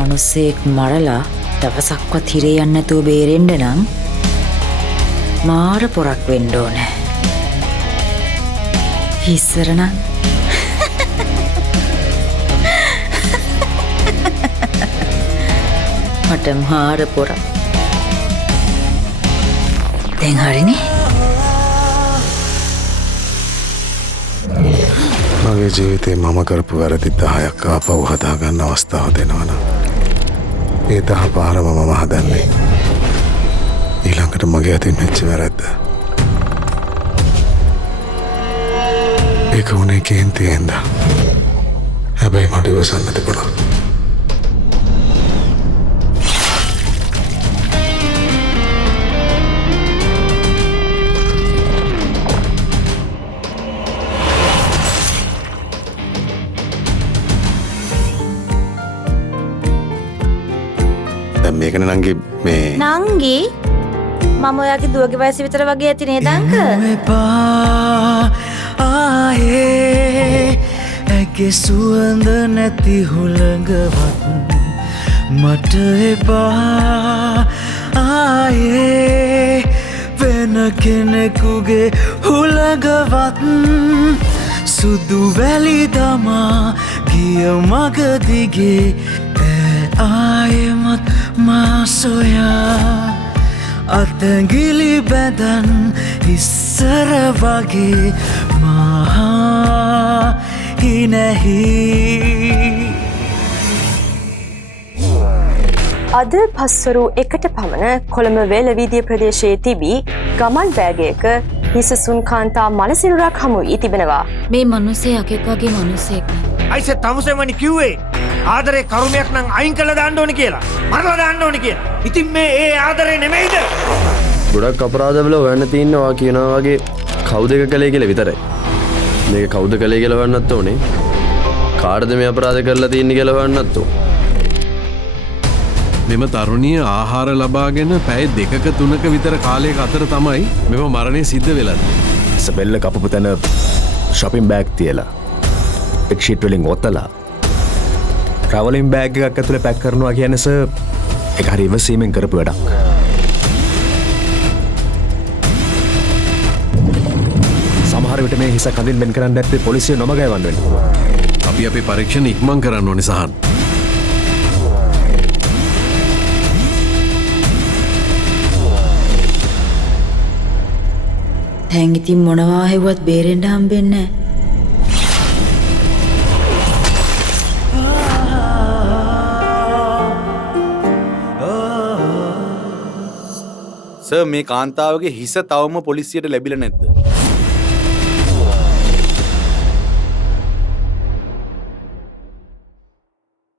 මිනිස්සෙක් මරලා දවසක්වත් හිරේ යන්න නැතුව බේරෙන්න නම් මාර පොරක් වෙන්න ඕනේ. ඉස්සර නම් මට මාර පොරක්. දැන් හරිනේ. මගේ ජීවිතේ මම කරපු වැරදි 10ක් ආපහු හදාගන්න අවස්ථාව දෙනවනම් ඒ 10 පාරම මම හදන්නේ ඊළඟට මගේ අතින් වෙච්ච වැරද්ද. ඒක උනේ කේන්තියෙන්ද. හැබැයි මට ඉවසන්න තිබුණා. මේකන නංගි මේ නංගි මම ඔයාගේ දුවගේ වයස විතර වගේ ඇති නේද අංක? ආයේ ඇගේ සුවඳ නැති හුළඟවත් මට එපා. ආයේ වෙන කෙනෙකුගේ හුළඟවත් සුදු වැලි දමා ගිය මග දිගේ ආයෙමත් මා සොයා අතැඟිලි බැදන් ඉස්සර වගේ මහා හිනැහි. අද පස්වරු 1ට පමණ කොළඹ වේලවීදිය ප්‍රදේශයේ තිබී ගමන් බෑගයක හිසසුන් කාන්තා මලසිරුරක් හමු වී තිබෙනවා. මේ මිනිස්සේ යකෙක් වගේ මිනිස්සෙක් නේ. අයිසේ තමුසෙමනි කිව්වේ ආදරේ කරුමයක් නම් අයින් කළා දාන්න ඕනේ කියලා. මරලා දාන්න ඕනේ කියලා. ඉතින් මේ ඒ ආදරේ නෙමෙයිද? ගොඩක් අපරාධවල හොයන්න තියෙනවා කියනවා වගේ කවුද එක කළේ කියලා විතරයි. මේක කවුද කළේ කියලා හොයන්නත් ඕනේ. කාටද මේ අපරාධ කරලා තියෙන්නේ කියලා හොයන්නත් ඕනේ. මෙම තරුණිය ආහාර ලබාගෙන පැය 2ක 3ක විතර කාලයක අතර තමයි මෙම මරණය සිද්ධ වෙලා තියෙන්නේ. සබෙල්ල කපපු තැන shopping bag තියලා bedsheet වලින් ඔතලා traveling bag එකක් ඇතුලේ පැක් කරනවා කියන්නේ සර් ඒක හරි ඉවසීමෙන් කරපු වැඩක්. සමහර විට මේ හිස කඳින් බෙන් කරන්න නැත්නම් පොලිසිය නොමගයවන්න වෙනවා. අපි අපේ පරීක්ෂණ ඉක්මන් කරන්න ඕනේ සහන්. දැන් ඉතින් මොනවා හෙව්වත් බේරෙන්න හම්බෙන්නේ නැහැ. සර් මේ කාන්තාවගේ හිස තවම පොලිසියට ලැබිලා නැද්ද?